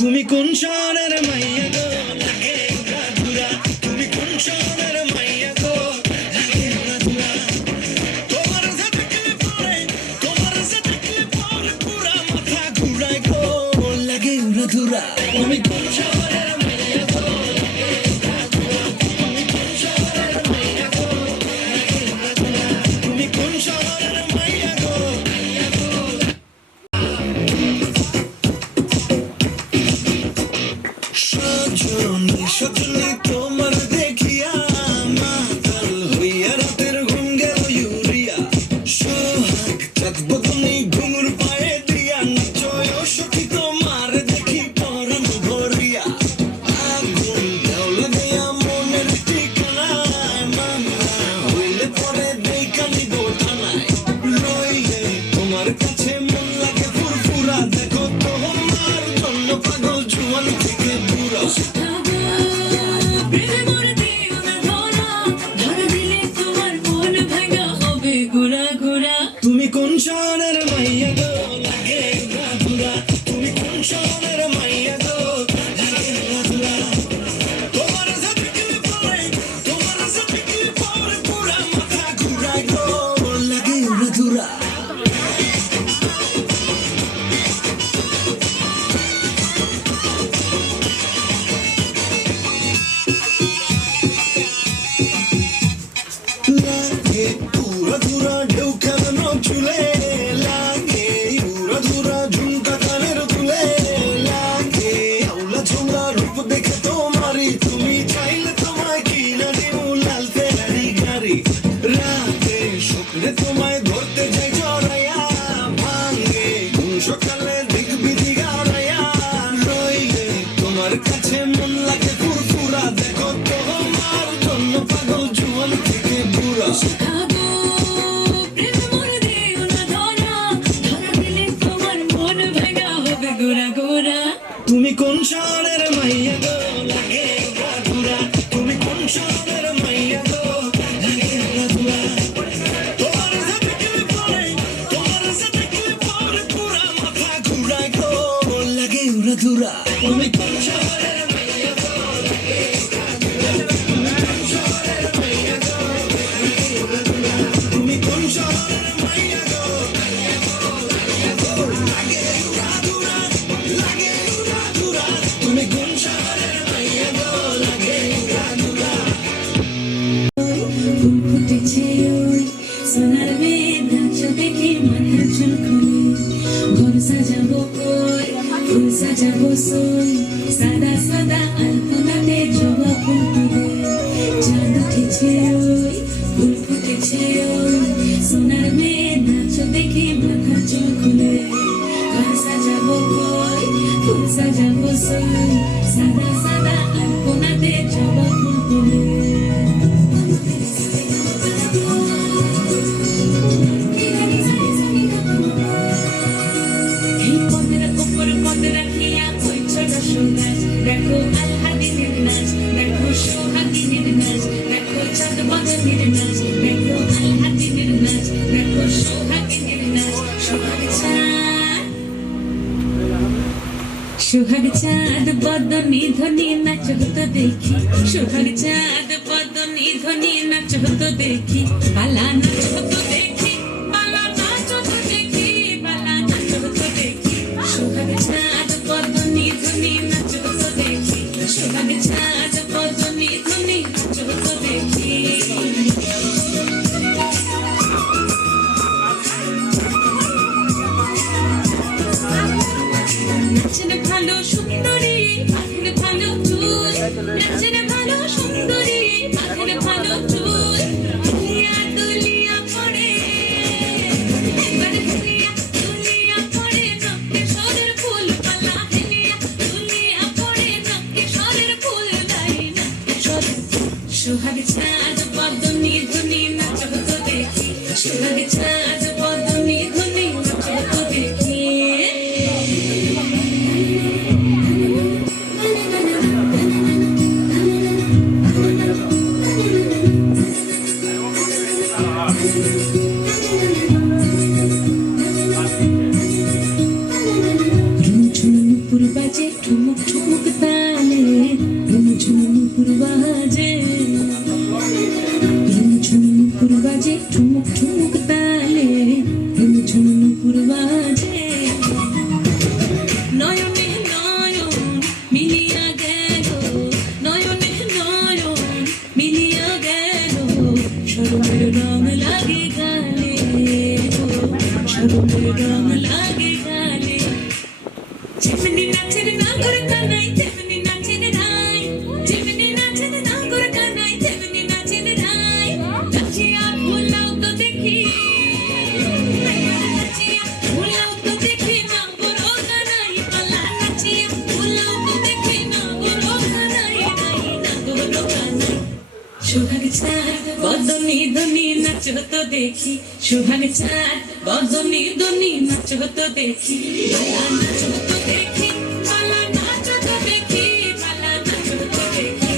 তুমি কোন শহরের মাইয়া গো লাগে উড়া ধুরা, তুমি কোন শহরের মাইয়া গো লাগে উড়া ধুরা, তোমার সাথে দেখলে পরে পুরা মাথা ঘুরায় গো লাগে উড়া ধুরা, তুমি কোন শহরের মাইয়া গো লাগে উড়া ধুরা, তুমি কোন শহরের মাইয়া গো লাগে উড়া ধুরা, তুমি কোন শহরের মাইয়া গো সজনী তোমার দেখিয়া মাতাল হইয়া রাতের ঘুম গেল ইউরিয়া, সোহাগ চাঁদ বদনি ঘুঙুর পায়ে দিয়া নাচয় সখী তোমার দেখি পরাণ ভরিয়া, আগুন দেওলা দেয়া মনের ঠিকানায় মামলা হইলে পরে দেখা নিব থানায়, রইলে তোমার কাছে মন লাগে ফুরফুরা, দেখো তোমার জন্য পাগল জুয়ান থেকে বুড়া, তুমি কোন শহরের মাইয়া গো লাগে উড়া ধুরা, তুমি কোন শহরের মাইয়া গো লাগে উড়া ধুরা, তোমার সাথে দেখলে পরে পুরা মাথা ঘুরায় গো লাগে উড়া ধুরা, লাগে উড়া ধুরা ঢেউ খেলানো চুলে, লাগে উড়া ধুরা ঝুমকা কানের দুলে, লাগে আউলা ঝোলা রূপ দেখে তোমারি, তুমি চাইলে তোমায় কিনা দিমু লাল ফেরারি গাড়ি, রাতে স্বপ্নে তোমায় ধরতে যাই জড়াইয়া, ভাঙে কোন সকালে দেখবি দিগাড়াইয়া, রইলে তোমার কাছে মন লাগে ফুরফুরা, দেখো তোমার জন্য পাগল জুয়ান থেকে বুড়া, তুমি কোন শহরের মাইয়া গো লাগে উড়া ধুরা, তুমি কোন শহরের মাইয়া গো লাগে উড়া ধুরা, তোমার সাথে দেখলে পরে পুরা মাথা ঘুরায় গো লাগে উড়া ধুরা, তুমি কোন শহরের মাইয়া গো লাগে উড়া ধুরা, তুমি কোন শহরের মাইয়া গো লাগে উড়া ধুরা, তুমি কোন শহরের মাইয়া গো লাগে উড়া ধুরা, লাগে উড়া ধুরা, তুমি কোন শহরের মাইয়া গো লাগে উড়া ধুরা, ফুল ফুটেছে ওই সোনার মেয়ের নাচ দেখে মাথা চুলকুনি, ঘর সাজাবো কই ফুল সাজাবো সই, ফুটেছে ওই ফুল ফুটেছে ওই সোনার মেয়ে নাচ দেখে মাথা চুল খুলে ঘর সাজাবো কই ফুল সাজাবো সই সাদা সাদা আলপনাতে জবা ফুল তুলে এই পদের উপর পদ রাখিয়া ওই ছোট সুগাছ দেখো আলহাদিনের নাচ দেখো সোহাগিনীর নাচ দেখো চাঁদ বদনের নাচ দেখো আলহাদিনের নাচ দেখো সোহাগিনীর নাচ সোহাগ চাঁদ বদনী ধ্বনি নাচ হতো দেখি সোহাগ চাঁদ বদনী ধ্বনি নাচ হতো দেখি পালা নাচ হতো দেখি পালা নাচ হতো দেখি পালা নাচ হতো দেখি সোহাগ চাঁদ বদনী ধ্বনি নাচ হতো দেখি সোহাগ চাঁদ বদনী ধ্বনি নাচ হতো দেখি নাচের ভালো সুন্দরী পাখির ভালো চুল নাচের ভালো সুন্দরী পাখির ভালো চুল দুলিয়া দুলিয়া পড়ে একবার দুলিয়া দুলিয়া পড়ে নক্কে সরের ফুল পালা হেলিয়া দুলিয়া পড়ে নক্কে সরের ফুল লাই নক্কে সরের সোহাগ চাঁদ বদনী ধ্বনি নাচ হতো দেখি সোহাগ চাঁদ বদনী ধ্বনি নাচ হতো দেখি ঝুমঝুমুর বাজে ঠুমুক ঠুমুক তালে ঝুমঝুমুর বাজে ঝুমঝুমুর বাজে ঠুমুক ঠুমুক তালে ঝুমঝুমুর বাজে নয়নে নয়ন মিলিয়া গেল নয়নে নয়ন মিলিয়া গেল সরমের রং লাগে গালে সরমের রং লাগে গালে যেমনি নাচের নাগর কানাই তেমনি নাচের রাই যেমনি নাচের নাগর কানাই তেমনি নাচের রাই নাচিয়া ভুলাও তো দেখি নাচিয়া ভুলাও তো দেখি নাগর ও কানাই পালা নাচিয়া ভুলাও তো দেখি নাগর ও কানাই নাই নাগর ও কানাই সোহাগ চাঁদ বদনী ধ্বনি নাচ হতো দেখি সোহাগ চাঁদ বদনী ধ্বনি নাচ হতো দেখি পালা নাচ হতো দেখি পালা নাচ হতো দেখি পালা নাচ হতো দেখি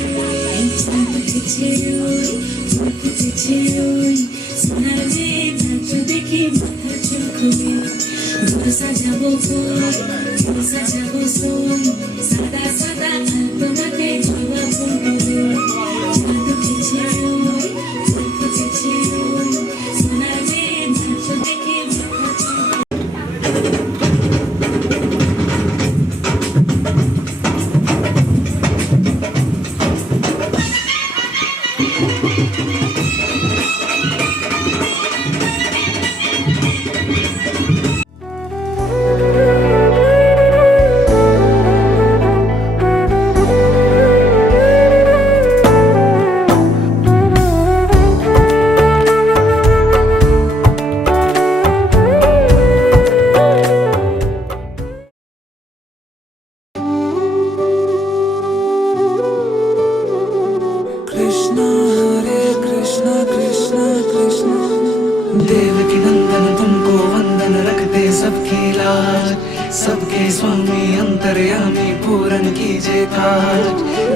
এই চাঁদ ফুটেছে ওই ফুল ফুটেছে ওই সোনার মেয়ে নাচ দেখি মাথা চুল খুলে ঘর সাজাবো কই ফুল সাজাবো সই সাদা সাদা আলপনাতে জবা ফুল তুলে চাঁদ উঠেছে ওই ফুল ফুটেছে ওই সোনার মেয়ে নাচ দেখি মাথা চুল कृष्णा हरे कृष्णा कृष्णा कृष्णा देवकी नंदन तुमको वंदन रखते सबकी लाज सबके स्वामी अंतर्यामी पूरन कीजिए काज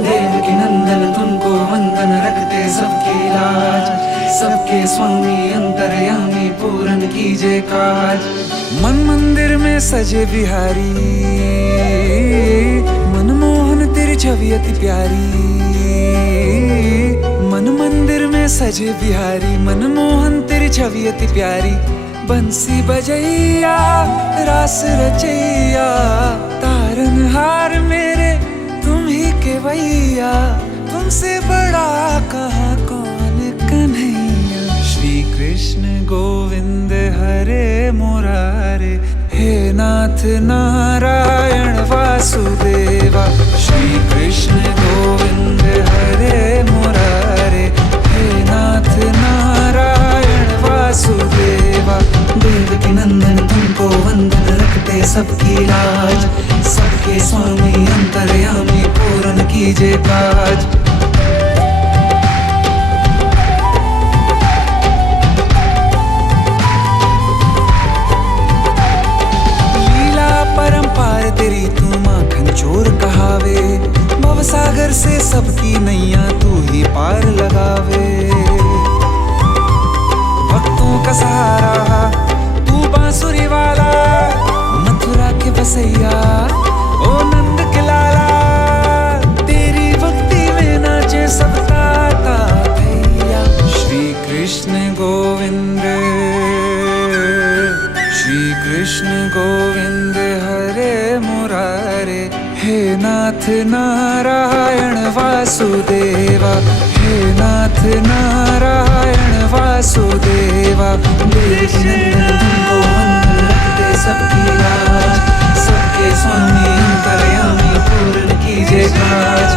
देवकी नंदन तुमको वंदन रखते सबकी लाज सबके स्वामी अंतर्यामी पूरन कीजिए काज मन मंदिर में सजे बिहारी मनमोहन तेरी छवि अति प्यारी मन मंदिर में सजे बिहारी मनमोहन तेरी छवि अति प्यारी बंसी बजैया रास रचैया तारनहार मेरे तुम ही केवैया तुमसे बड़ा कहाँ कौन कन्हैया श्री कृष्ण गोविंद हरे मुरारे हे नाथ नारायण वासुदेवा श्री कृष्ण गोविंद हरे मुरारे हे की नैया तू ही पार लगावे। भक्तों का सहारा तू बांसुरी वाला, मथुरा के बसैया ओ नंद के लाला। तेरी भक्ति में नाचे सब ताता भैया। श्री कृष्ण गोविंद, श्री कृष्ण गोविंद हरे मुरारे। हे नाथ नारायण वासुदेवा, हे नाथ नारायण वासुदेवा। देवकी नंदन तुमको वंदन रखते सबकी लाज, सबके स्वामी अंतर्यामी पूर्ण कीजिए काज।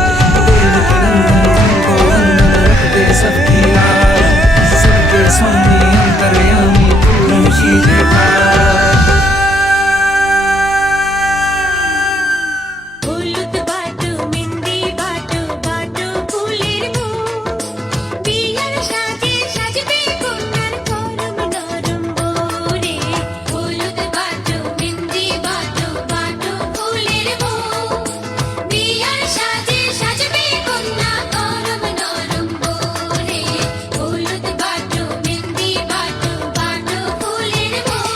देवकी नंदन तुमको वंदन रखते सबकी लाज, सबके स्वामी अंतर्यामी पूर्ण कीजिए काज। হলুদ বাটু মেহেন্দি বাটু বাটু ফুলের বউ, বিয়ার সাজে সাজবে কন্যার করম নরম বউ রে। হলুদ বাটু মেহেন্দি বাটু বাটু ফুলের বউ, বিয়ার সাজে সাজবে কন্যা করম নরম বউ রে। হলুদ বাটু মেহেন্দি বাটু বাটু ফুলের বউ।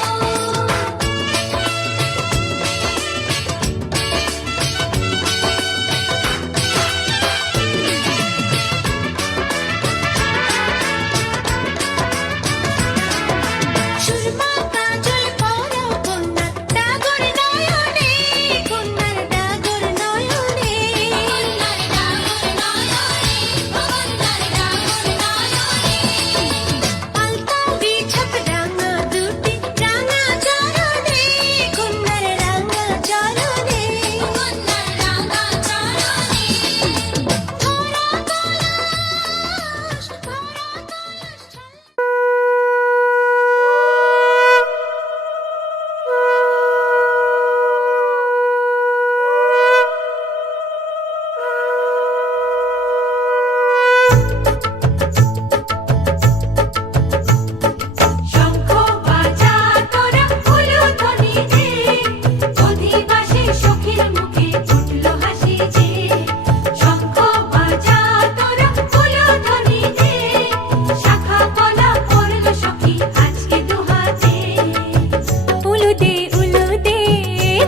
সুরমা কাজল পরো কন্যা ডাগর নয়নে, কন্যার ডাগর নয়নে, কন্যার ডাগর নয়নে, কন্যার ডাগর নয়নে। আলতা বিছাপ রাঙা দুটি রাঙা চরণে, কন্যার রাঙা চরণে, কন্যার রাঙা চরণে। ধরা কলস, ধরা কলস। শঙ্খ বাজা তোরা উলুধ্বনি দে, অধিবাসী সখীর মুখে ফুটলো হাসি যে। শঙ্খ বাজা তোরা উলুধ্বনি দে, শাখা পলা পড়লো সখী আজকে দুহাতে। উলুদে উলুদে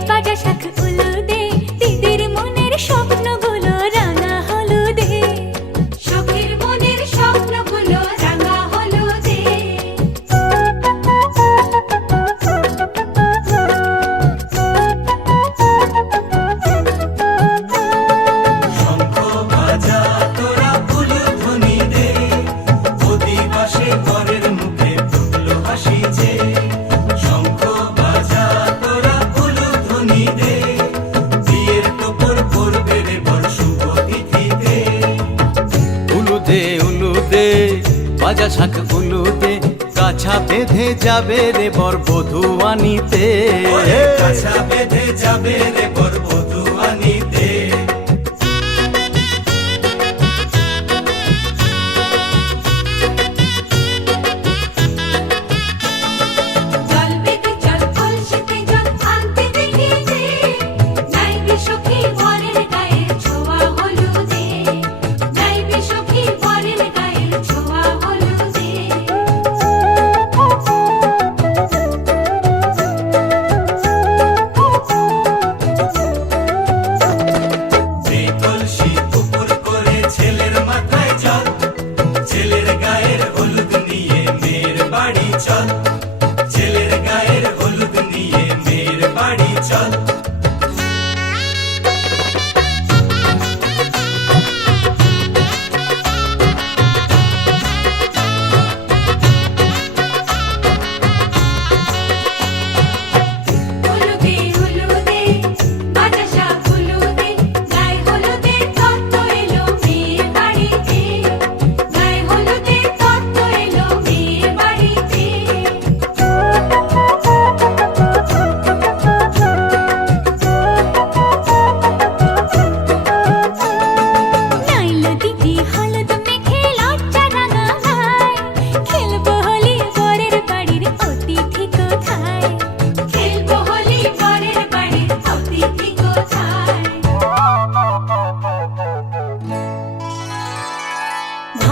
বাজা শাখ উলুদে, দিদির মনের স্বপ্নগুলো রাঙা হলুদে, সখীর মনের স্বপ্নগুলো রাঙা হলুদে। শঙ্খ বাজা তোরা উলুধ্বনি দে, অধিবাসে ঘরের মুখে ফুটলো হাসি যে। শঙ্খ বাজা তোরা উলুধ্বনি দে, বিয়ের টোপর পড়বে রে বর শুভ তিথিতে। উলুদে উলুদে বাজা শাঁখ উলুদে, কাছা বেঁধে যাবে রে বর বধূ আনিতে। ওরে কাছা বেঁধে যাবে রে বর বধূ আনিতে। জল বেঁধে জল কলসিতে জল আনতে দেখি যে, নাইবে সখী বরের গায়ের ছোঁয়া হলুদে, নাইবে সখী বরের গায়ের ছোঁয়া হলুদে।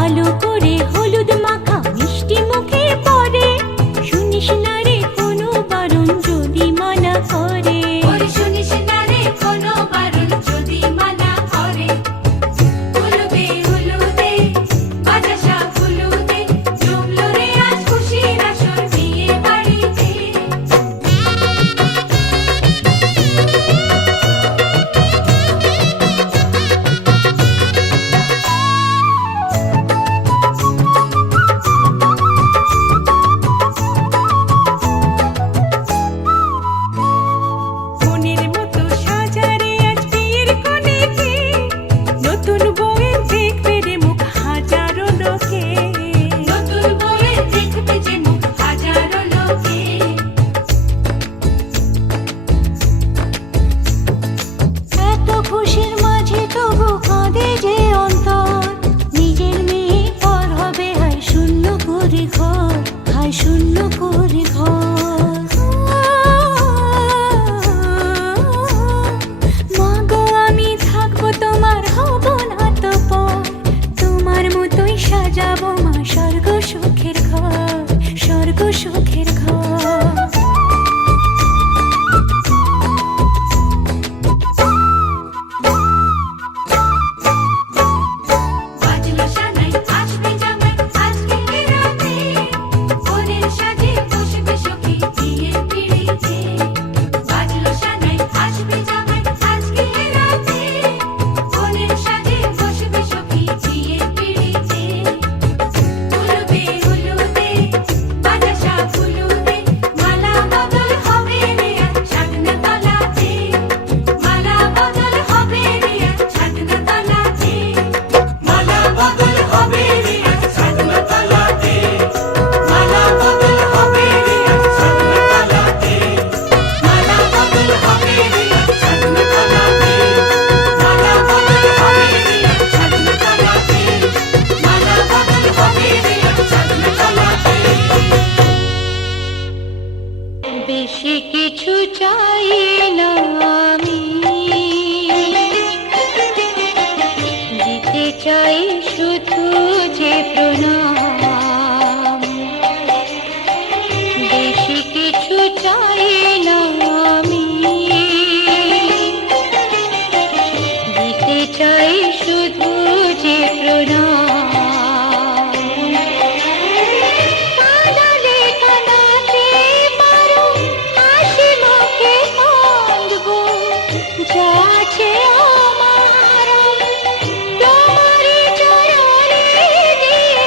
ভালো করে হলুদ মাখা মিষ্টি মুখে পড়ে শুনিস না রে কোনো বারণ যদি মানা করে শুনিস না রে কোনো বারণ যদি মানা করে উলুদে উলুদে বাজা শাক উলুদে জমলো রে আজ খুশির আসর বিয়ে বাড়িতে মনের মতো সাজারে আজ বিয়ের কোণেতে নতুন বউয়ের দেখবে রে মুখ হাজারো লোকে নতুন বউয়ের দেখবে যে মুখ হাজারো লোকে এত খুশির মাঝে তবু কাঁদে যে অন্তর নিজের মেয়ে পর হবে হায় শূন্য করে ঘর হায় শূন্য করে ঘর মা গো আমি থাকবো তোমার হব না তো পর তোমার মতোই সাজাবো মা স্বর্গ সুখের ঘর স্বর্গ সুখের ঘর বাজলো সানাই আসবে জামাই আজকে রাতে ওদের সাজে বসবে সখী বিয়ের পিড়িতে বাজলো সানাই আসবে জামাই আজকে রাতে ওদের সাজে বসবে সখী বিয়ের পিড়িতে উলুদে উলুদে বাজা শাক উলুদে মালা বদল হবে রে আজ ছাদনা তলাতে মালা বদল হবে রে আজ ছাদনা তলাতে মালা বদল হবে রে আজ ছাদনা তলাতে মালা বদল হবে রে আজ ছাদনা তলাতে মালা বদল হবে রে আজ ছাদনা তলাতে মালা বদল হবে রে আজ ছাদনা তলাতে মালা বদল হবে রে আজ ছাদনা তলাতে বেশি কিছু চাই না আমি দিতে চাই শুধু যে প্রণাম বেশি কিছু চাই না আমি দিতে চাই শুধু যে প্রণাম কাঁদালে কাঁদাতে পারো হাসি মুখে কাঁদবো যা আছে আমার তোমারই চরণে দিয়ে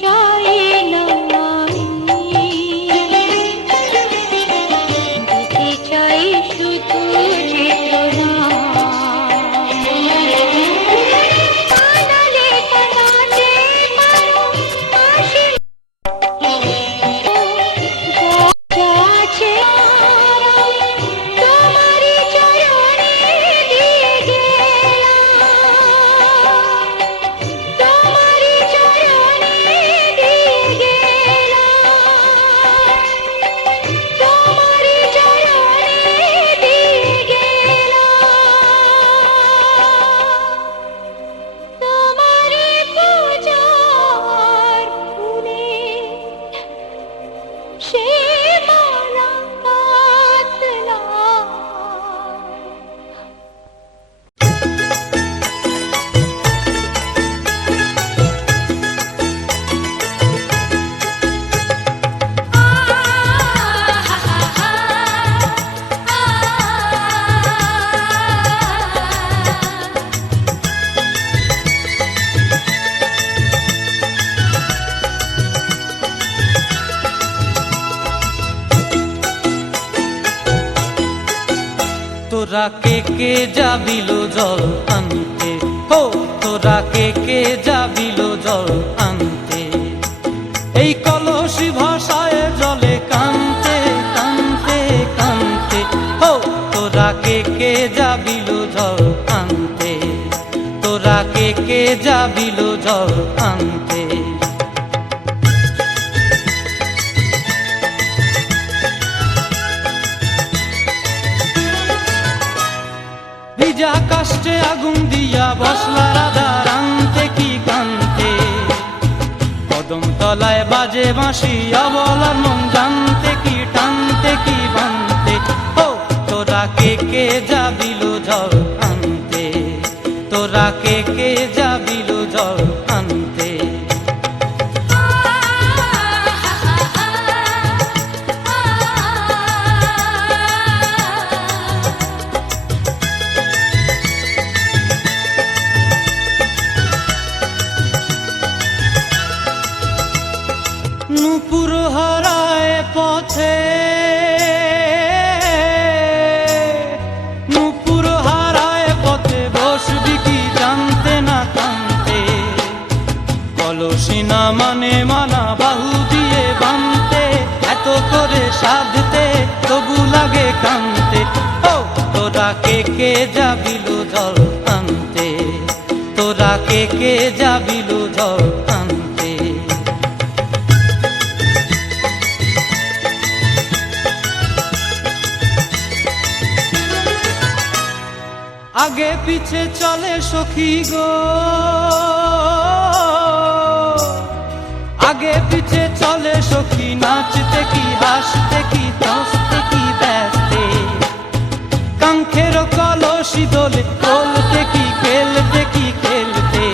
চাই না দিতে চাই শুধু চেতনা কানালে কানাতে মারো আসি যাচ্ছে তোমারি চরণে দিয়ে গেলাম তোমারি চরণে দিয়ে গেলাম তোমারি চরণে দিয়ে গেলাম তোমারি পূজার ফুলে সে মালা পাতলা তোরা কে যাবিল জল আনতে, হো তোরা কে যাবিল জল আনতে, এই কলসি ভাষায় জলে কানতে কানতে কানতে, হো তোরা কে যাবিল জল আনতে, তোরা কে যাবিল জল আনতে। ভিজা কাষ্টে আগুন দিয়া বসলা রাধা রান্তে কি কান্তে, কদম তলায় বাজে বাঁশি অবলার মন জানতে কি টানতে কি বানতে, ও তোরা কে যাবিল জল আনতে, তোরা কে যাবিল জল আনতে। নূপুর হারায় পথে, নূপুর হারায় পথে বসবি কি জানতে না কানতে, কলসি না মানে মানা বাহু দিয়ে বানতে, এত করে সাধতে তবু লাগে কানতে, ও তোরা কে যাবিল জল আনতে, তোরা কে যাবিল জল আনতে। আগে পিছে চলে সখী গো, আগে পিছে চলে সখী, নাচতে কি হাসতে কি হাসতে কি ব্যস্তে, কাঙ্ক্ষের কলসি দোলে বলতে কি খেলতে কি খেলতে,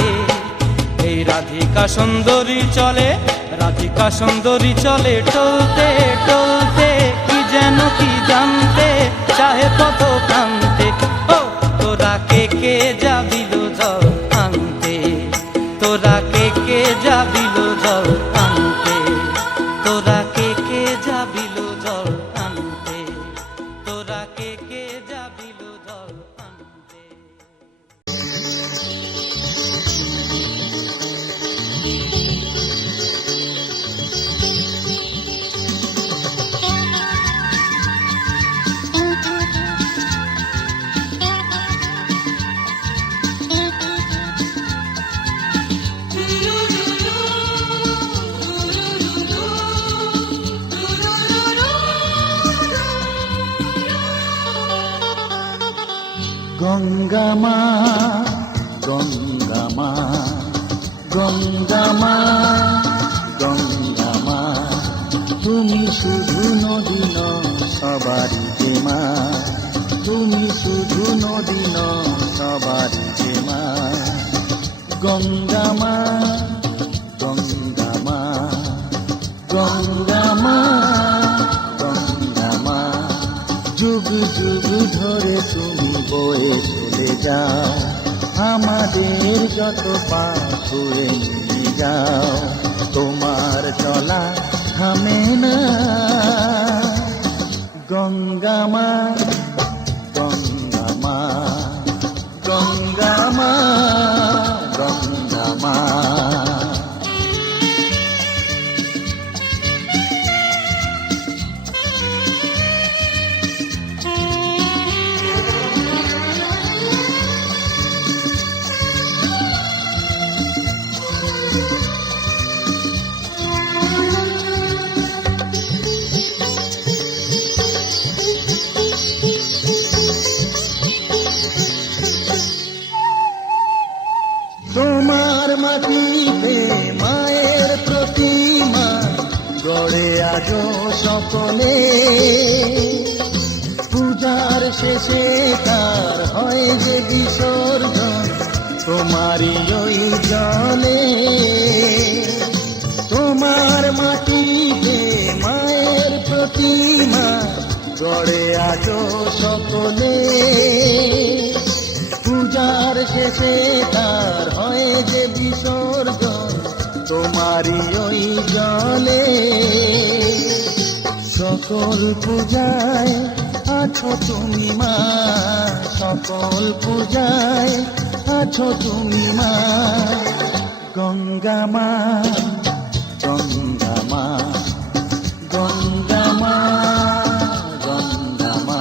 এই রাধিকা সুন্দরী চলে, রাধিকা সুন্দরী চলে টলতে টলতে, কি যেন কি জানতে চাহে পথ কান্তে, ও তোরা কে যাবিল জল আনতে, তোরা কে যাবিল জল আনতে, তোরা কে যাবিল জল আনতে, তোরা কে যাবিল জল আনতে। গঙ্গা মা গঙ্গা মা গঙ্গা মা গঙ্গা মা, তুমি শুধু নদী নও সবারই মা, তুমি শুধু নদী নও সবারই মা। গঙ্গা মা গঙ্গা মা গঙ্গা মা গঙ্গা মা, যুগ যুগ ধরে তুমি বয়ে চলে যাও, আমাদের যত পাপ করে নিয়ে যাও, তোমার আজো সকলে পূজার শেষে তার হয় যে বিসর্জন তোমারই ওই জলে তোমার মাটিতে মায়ের প্রতিমা গড়ে আজো সকলে পূজার শেষে তার হয় যে বিসর্জন তোমারই ওই জলে সকল পূজায় আছো তুমি মা সকল পূজায় আছো তুমি মা গঙ্গা মা গঙ্গা মা গঙ্গা মা গঙ্গা মা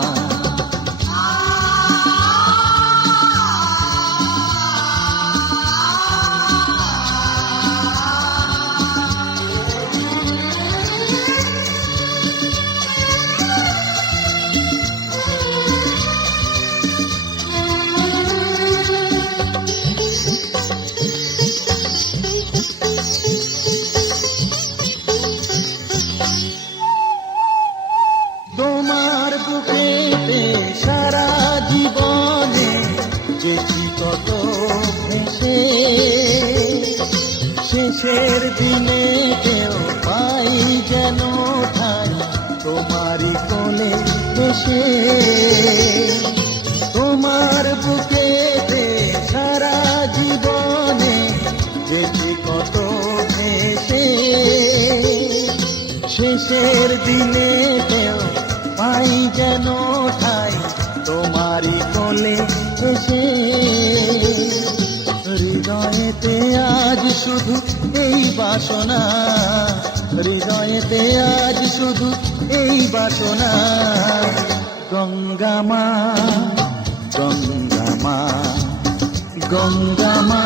তোমার বুকেতে সারা জীবনে যেটি কত ভেসে শেষের দিনে কেউ পাই যেন ঠাই তোমারই কোলে এসে তোমার বুকেতে সারা জীবনে যেটি কত ভেসে শেষের দিনে কেউ পাই যেন ঠাই তোমারই কোলে এসে হৃদয়েতে আজ শুধু এই বাসনা হৃদয়েতে আজ শুধু এই বাসনা গঙ্গা মা গঙ্গা মা গঙ্গা মা